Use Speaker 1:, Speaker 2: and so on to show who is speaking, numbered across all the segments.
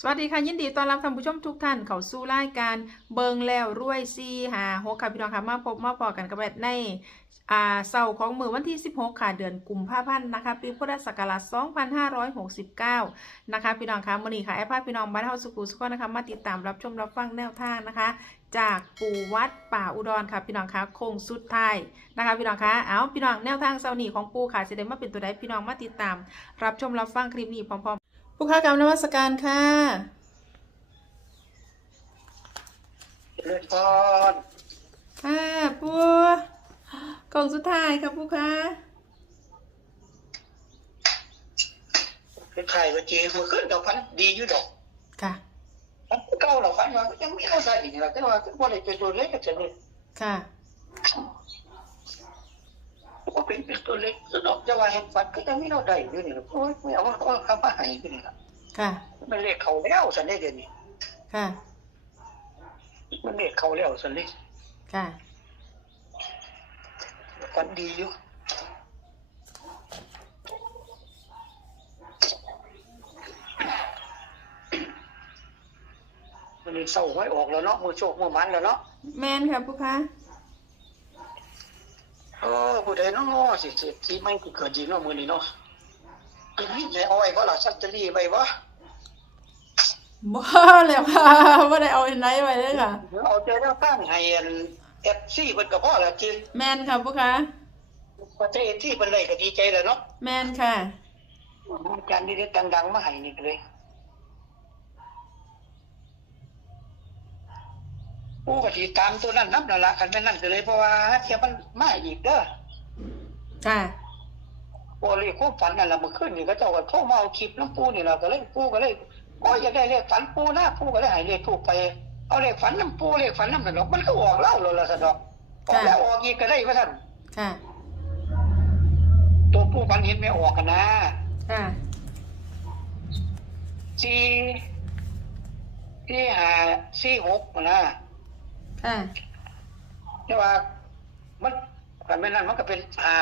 Speaker 1: สวัสดีค่ะ ยินดีต้อนรับท่านผู้ชมทุกท่านเข้าสู่รายการเบิงแล้วรวยซีหาหกค่ะพี่น้องค่ะมาพบมาพอกันกับแบบในอ่าเสาร์ของมือวันที่ 16 ค่ะ เดือนกุมภาพันธ์นะคะ ปีพุทธศักราช 2569 นะคะ พี่น้องค่ะมื่อนี้ค่ะไอ้ภาพพี่น้องบ้านเฮาสุขุสุขนะคะมาติดตามรับชมรับฟังแนวทางนะคะ จากปู่วัดป่าอุดรค่ะ พี่น้องค่ะโค้งสุดท้ายนะคะ พี่น้องค่ะเอาพี่น้องแนวทางเสาร์นี้ของปู่ค่ะจะได้มาเป็นตัวใดพี่น้องมาติดตาม รับชมรับฟังคลิปนี้พร้อม ผู้ค้ากรรมนมัสการค่ะ
Speaker 2: เลือดพร
Speaker 1: ค่ะปูกล่องสุดท้ายค่ะปูค่ะ
Speaker 2: เป็นไข่เมื่อกี้มันขึ้นดอกพันดีอยู่ดอก
Speaker 1: ค่ะ
Speaker 2: พันเก้าดอกพันว่ายังไม่เอาใส่อีกแล้วแต่ว่าก็ได้เป็นตัวเล็กก็จะนี่
Speaker 1: ค่ะ
Speaker 2: ก็เป็นเป็นตัวเล็กดอกจะว่าเห็นฟันก็ยังไม่เอาได้อยู่นี่โอ้ยไม่เอาเอาคำว่าหายอยู่นี่ละ
Speaker 1: ค่ะ
Speaker 2: มันเล็กเขาแล้วสันได้เดี๋ยวนี้
Speaker 1: ค่ะ
Speaker 2: มันเล็กเขาแล้วสันนี่
Speaker 1: ค่ะ
Speaker 2: ฟันดีอยู่มันเศร้าไว้ออกแล้วเนาะมือโชคมือมันแล้วเนาะ
Speaker 1: แมนค่ะปูค่ะ
Speaker 2: เออ ผู้ใดเน้องสิสิที่ไม่เกิดจริงเนาะมือนี้เนาะกินนี่จะเอาไว้บ่ล่ะซัตเตอรี่ไว้บ่
Speaker 1: บ่แล้วค่ะบ่ได้เอาอันไหนไว้เลยค่ะ
Speaker 2: เอาใจแล้วตั้งให้อัน FC เพิ่นก็พอละจริง
Speaker 1: แมนค่ะปูค่ะ
Speaker 2: ประเทศที่เพิ่นได้ก็ดีใจแล้วเนาะ
Speaker 1: แมนค่ะ
Speaker 2: อาจารย์ดีๆดังๆมาให้นี่ก็เลยผู้ก็สิตามตัวนั้นนับนั่นล่ะคันแม่นนั่นก็เลยเพราะว่าเทียบมันมาอีกเด้อ
Speaker 1: ค่ะ
Speaker 2: บ่เลยความฝันนั่นล่ะเมื่อคืนนี่ก็เจ้าก็โทรมาเอาคลิปน้ำปูนี่ล่ะก็เลยปูก็เลยโอ้ยอยากได้เลขฝันปูนะปูก็เลยให้เลขถูกไป เอาเลขฝันน้ำปูเลขฝันน้ำนั่นดอกมันก็ออกแล้วโลดละสะดอกออกแล้วออกอีกก็ได้ว่าท่าน
Speaker 1: ค่ะ
Speaker 2: ตัวปูฝันเห็นไม่ออกกันนะ
Speaker 1: ค่ะ
Speaker 2: สี่ที่หาสี่หกนะ
Speaker 1: ค่ะ
Speaker 2: แต่ว่ามันกันไม่นั้นมันก็เป็นหา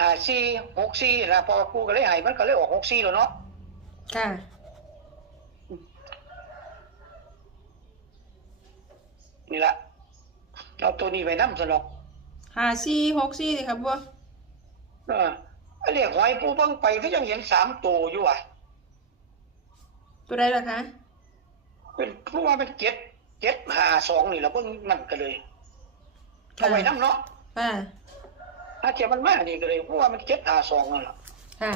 Speaker 2: หาสี่หกสี่นะพอปูก็เลยให้มันก็เลยออกหกสี่แล้วเนาะ
Speaker 1: ค่ะ
Speaker 2: นี่ละเอาตัวนี้ไปน้ำสนอก
Speaker 1: หาสี่หกสี่เลยค่ะปู
Speaker 2: เออไอ้เรียกหอยปูเบังไปก็ยังเห็นสามตัวอยู่อะ
Speaker 1: ตัวใดล่ะคะ
Speaker 2: เป็นเพราะว่าเป็นเจ็ดเจ็ดหาสองนี่แหละเพิ่งนั่นก็เลยเอาไว้น้ำเนาะ
Speaker 1: ค่ะ
Speaker 2: ถ้าเจ็บมันมากนี่ก็เลยเพราะว่ามันเจ็ดหาสองนั่นแหละ
Speaker 1: ค่ะ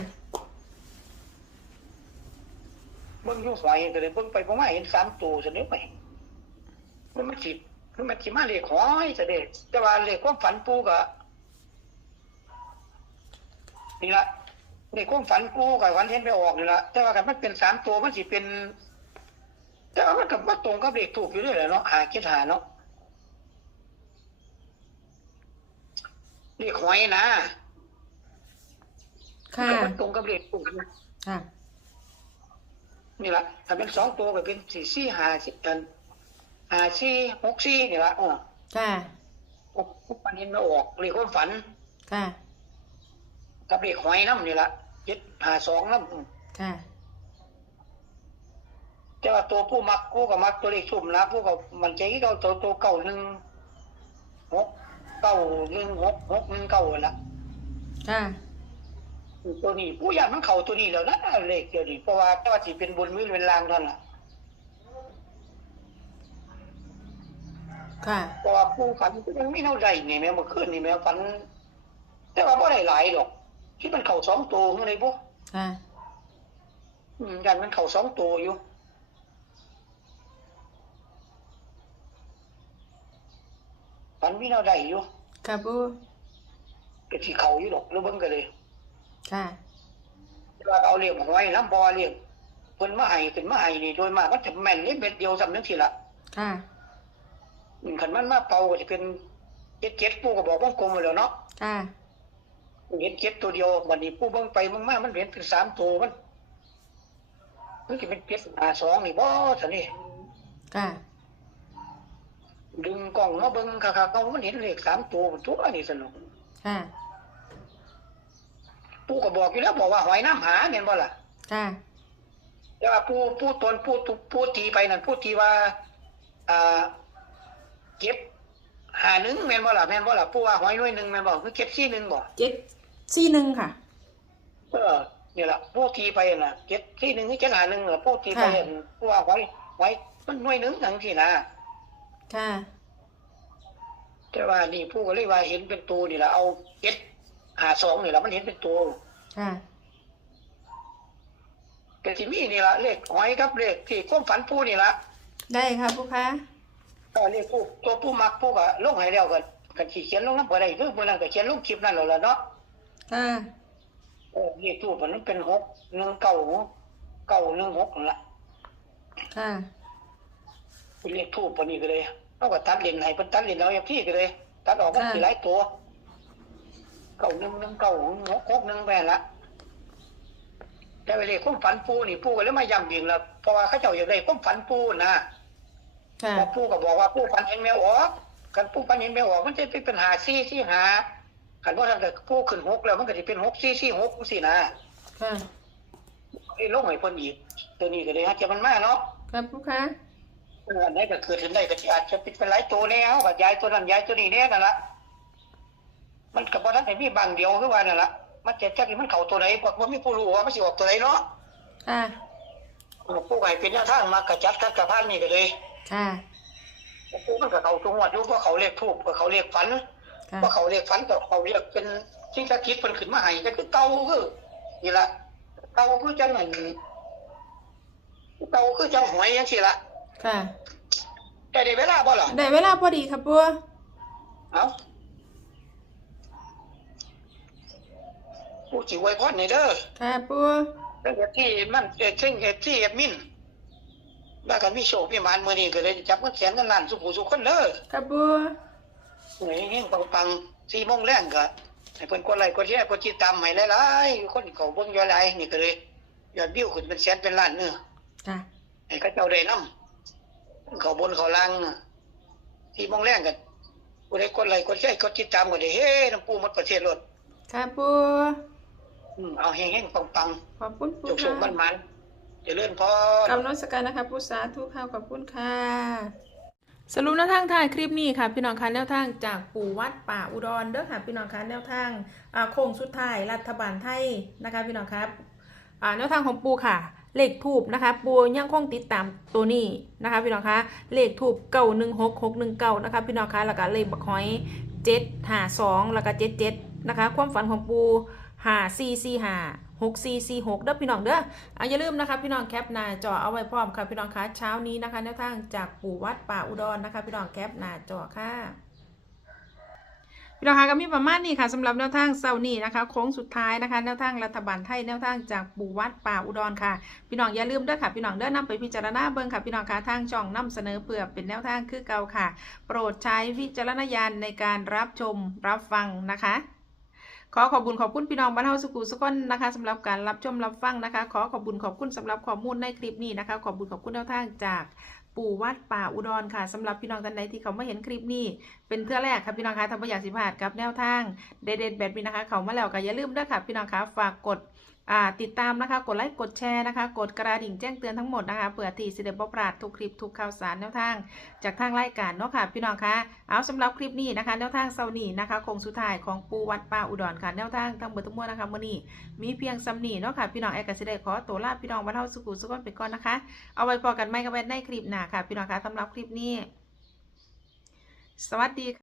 Speaker 2: เบิ่งอยู่หอยก็เลยเบิ่งไปเพราะว่าเห็นสามตัวเสนอไปมันมันสิมันมันสิมาเลขหอยจะเด็แต่ว่าเลขความฝันปูก็นี่ละเลขความฝันปูกับฝันเห็นไปออกนี่ละแต่ว่ากันมันเป็นสามตัวมันสิเป็น แต่ว่ามันกับว่าตรงกับเลขถูกอยู่ด้วยแหละเนาะหาคิดหาเนาะ เลขหอยนะ
Speaker 1: ค่ะ
Speaker 2: ก็มันตรงกับเลขถูกนะ
Speaker 1: ค่ะ
Speaker 2: นี่ละถ้าเป็นสองตัวก็เป็นสี่สี่ห้าสิบกันห้าสี่หกสี่นี่ละอ๋อ
Speaker 1: ค่ะ
Speaker 2: พวกปันเห็นไม่ออกเลขความฝัน
Speaker 1: ค่ะ
Speaker 2: กับเลขหอยน้ำนี่ละเจ็ดห้าสองน้ำอืม
Speaker 1: ค่ะ
Speaker 2: แต่ว่าตัวผู้มักกูก็มักตัวเลขสุ่มนะผู้ก็มันใจที่เราตัวตัวเก่าหนึ่งหก เก้าหนึ่งหกหกหนึ่งเก้าละ
Speaker 1: ค่ะ
Speaker 2: ตัวนี้ผู้อยากมันเข่าตัวนี้แล้วนะเลขเดียวนี้เพราะว่าแต่ว่าสิเป็นบนมือเป็นลางเท่านั้นล่ะ
Speaker 1: ค่ะ
Speaker 2: เพราะว่าผู้ฝันก็ยังไม่เท่าใดนี่แม่เมื่อคืนนี่แม่ฝัน แต่ว่าไม่ได้หลายดอกที่มันเข่าสองตัวเมื่อไรพวก
Speaker 1: ค่ะ
Speaker 2: ยันมันเข่าสองตัวอยู่ ฝันมีเท่าใดอยู่
Speaker 1: ค่ะปู
Speaker 2: ก็ที่เข่าอยู่ดอกแล้วเบิ่งกันเลย
Speaker 1: ค่ะ
Speaker 2: แต่ว่าเอาเรียกหอยน้ำบอเรียกเพิ่นมาให้เป็นมาให้นี่โดยมากก็จะแม่นนี่เม็ดเดียวสำนึกทีละ
Speaker 1: ค่ะ
Speaker 2: อืมคันมันมาเป่าก็จะเป็นเจ็ดเจ็ดปูก็บอกว่ากลมไปแล้วเนาะ
Speaker 1: ค่ะ
Speaker 2: เห็นเจ็ดตัวเดียววันนี้ปูเบิ่งไปเบิ่งมามันเห็นเป็นสามตัวมันมันจะเป็นเจ็ดหาสองนี่บ่ท่านี่
Speaker 1: ค่ะ
Speaker 2: ดึงกล้องมาเบิ่งคักๆเอามันเห็นเลขสามตัวมันตัวนี่สนุก
Speaker 1: ค่ะ
Speaker 2: ปูก็บอกอยู่แล้วบอกว่าหอยน้ำหาเนี่ยบ่ล่ะ
Speaker 1: ค่ะ
Speaker 2: แต่ว่าผู้ผู้ตนผู้ตุผู้ตีไปนั่นผู้ตีว่าอ่าเก็บหาหนึ่งแม่นบ่ล่ะแม่นบ่ล่ะผู้ว่าหอยหน่วยหนึ่งแม่นบ่คือเก็บซี่หนึ่งบ่
Speaker 1: เจ็ดสี่หนึ่งค่ะ
Speaker 2: เออนี่ล่ะผู้ตีไปน่ะเก็บซี่หนึ่งคือเก็บหาหนึ่งเหรอผู้ตีไป
Speaker 1: ค่ะ
Speaker 2: ผู้ว่าหอยหอยมันหน่วยหนึ่งจังซี่นะ
Speaker 1: ค่ะ
Speaker 2: แต่ว่านี่ผู้ก็เลยว่าเห็นเป็นตัวนี่ล่ะเอาเก็บหาสองนี่ล่ะมันเห็นเป็นตัว
Speaker 1: ค่ะ
Speaker 2: แต่ที่มีนี่ล่ะเลขหอยกับเลขที่ความฝันผู้นี่ล่ะ
Speaker 1: ได้ค่ะผู้ค้า
Speaker 2: ก็เลขผู้ตัวผู้มักผู้ก็ลงให้แล้วก็ก็สิเขียนลงนำบ่ได้คือมื้อนั้นก็เขียนลงคลิปนั่นแล้วล่ะเนาะ
Speaker 1: ค่ะ
Speaker 2: เออเลขทูปมันเป็นหกหนึ่งเก้าเก้าหนึ่งหกนั่นล่ะ
Speaker 1: ค่ะ
Speaker 2: เป็นเลขทูปปานนี้ก็เลยเอาก็ตัดเลนให้เพิ่นตัดเลนเอาอย่างที่ก็เลย ตัดออกมัน
Speaker 1: ค่ะ
Speaker 2: สิหลายตัวเก้าหนึ่งหนึ่งเก้าหกหกหนึ่งแม่นละแต่ว่าเลขความฝันปูนี่ปูก็เลยมาย้ำอีกแล้วเพราะว่าเขาเจ้าอยากได้ความฝันปูนะ
Speaker 1: ค่ะ
Speaker 2: พอปูก็บอกว่าปูฝันเห็นแมวออกกันปูฝันเห็นแมวออกมันจะเป็นปัญหาซี่ซี่หาคันว่าท่านก็ปูขึ้นหกแล้วมันก็จะเป็นหกซี่ซี่หกสินะ
Speaker 1: ค่ะ
Speaker 2: ไอ้ลงให้เพิ่นอีกตัวนี้ก็เลยฮะจะมันมาเนาะ
Speaker 1: ค่ะผู้ค้า
Speaker 2: เอออันไหนก็เกิดขึ้นได้ก็สิอาจจะเป็นเป็นหลายตัวแน่เอาก็ย้ายตัวนั้นย้ายตัวนี้แน่นั่นละมันก็บ่ทันได้มีบางเดียวคือว่านั่นละมันจะจักมันเข้าตัวไหนเพราะว่ามีผู้รู้ว่ามันสิออกตัวไหนเนาะ
Speaker 1: ค่ะ
Speaker 2: ผู้ใหญ่เป็นแนวทางมากระจัดกัดกระพานนี่ก็เลย
Speaker 1: ค่ะ
Speaker 2: ผู้มันก็เข้าจังหวัดอยู่เพราะเขาเรียกทูบเพราะเขาเรียกฝัน
Speaker 1: ค่ะ
Speaker 2: เพราะเขาเรียกฝันก็เขาเรียกเป็นสิ่งศักดิ์สิทธิ์เพิ่นขึ้นมาให้ก็คือเก่าคือนี่ล่ะเก่าคือจังนั้นเก่าคือจังหวยจังซี่ล่ะ
Speaker 1: ค่ะ
Speaker 2: แต่ได้เวลาบ่ล่ะ
Speaker 1: ได้เวลาพอดีค่ะปัว
Speaker 2: เอาผู้จิไว้พอดในเด้อ
Speaker 1: ค่ะปัว
Speaker 2: เรื่องที่มันเอ่อเช่งเอ่อที่เอ็ดมินแล้วกันมีโชคมีหมานมื้อนี้ก็เลยจับเงินแสนเงินล้านสุผู้สุคนเด้อ
Speaker 1: ค่ะปัว
Speaker 2: หวยเฮงปังๆ4โมงแรงก็ให้เพิ่นกดไลค์กดแชร์กดติดตามให้หลายๆคนเขาเบิ่งยอดหลายนี่ก็เลยยอดวิวขึ้นเป็นแสนเป็นล้านเด้อ
Speaker 1: ค่ะ
Speaker 2: ให้เขาเจ้าได้นำ เขาบนเขาล่าง4โมงแรงก็ผู้ใดกดไลค์กดแชร์กดติดตามก็ได้เฮ้น้ำปูหมดประเทศโลด
Speaker 1: ค่ะปัว
Speaker 2: อืมเอาเฮงๆปังๆ
Speaker 1: ขอบคุณปู
Speaker 2: จุกสุ
Speaker 1: ค่ะ
Speaker 2: กมันมันเจะเลื่อนพอกำ
Speaker 1: นสการนะคะปูสาธุค่ะขอบคุณค่ะสรุปแนวทางท้ายคลิปนี้ค่ะพี่น้องคะแนวทางจากปู่วัดป่าอุดรเด้อค่ะพี่น้องคะแนวทางอ่าโค้งสุดท้ายรัฐบาลไทยนะคะพี่น้องครับอ่าแนวทางของปูค่ะ เลขทูบนะคะปูยังคงติดตามตัวนี้นะคะพี่น้องคะเลขทูบเก้าหนึ่งหกหกหนึ่งเก้านะคะพี่น้องคะแล้วก็เลขบักหอยเจ็ดหาสองแล้วก็เจ็ดเจ็ดนะคะ ความฝันของปูหาซีซีหาหกซีซีหกเด้อพี่น้องเด้ออะอย่าลืมนะคะพี่น้องแคปหน้าจอเอาไว้พร้อมค่ะพี่น้องคะเช้านี้นะคะแนวทางจากปู่วัดป่าอุดรนะคะ พี่น้องแคปหน้าจอค่ะ พี่น้องคะก็มีประมาณนี้ค่ะสำหรับแนวทางเสานี้นะคะโค้งสุดท้ายนะคะแนวทางรัฐบาลไทยแนวทางจากปู่วัดป่าอุดรค่ะ พี่น้องอย่าลืมด้อค่ะ พี่น้องเด้อนำไปพิจารณาเบิ่งค่ะพี่น้องคะทางช่องนำเสนอเพื่อเป็นแนวทางคือเก่าค่ะ โปรดใช้วิจารณญาณในการรับชมรับฟังนะคะ ขอขอบคุญขอบคุณพี่น้องบ้านเฮาสุขุสุขคนนะคะสำหรับการรับชมรับฟังนะคะ ขอขอบคุญขอบคุณสำหรับข้อมูลในคลิปนี้นะคะ ขอบคุญขอบคุณแนวทางจาก ปู่วัดป่าอุดรค่ะสำหรับพี่น้องท่านใดที่เขามาเห็นคลิปนี้ เป็นเทื่อแรกครับพี่น้องคะทำประหยัดสิพลาดกับแนวทางเด็ดๆแบบนี้นะคะ เขามาแล้วก็อย่าลืมด้วยค่ะพี่น้องคะฝากกด ติดตามนะคะ กดไลค์กดแชร์นะคะ กดกระดิ่งแจ้งเตือนทั้งหมดนะคะเผื่อที่สิเดบพลาดทุกคลิปทุกข่าวสารแนวทาง จากทางรายการเนาะค่ะพี่น้องคะเอาสำหรับคลิปนี้นะคะ แนวทางเซานีนะคะคงสุดท้ายของปูวัดป่าอุดรค่ะแนวทางทั้งเบอร์ทั้งมวลนะคะมื้อนี้มีเพียงซ้ำนี่เนาะค่ะพี่น้องแอกกสิได้ขอตัวลาพี่น้องบ้านเฮาสุขุสุขคนไปก่อนนะคะ เอาไว้พอกันไม่กันไว้ในคลิปหน้าค่ะพี่น้องคะสำหรับคลิปนี้ สวัสดีค่ะ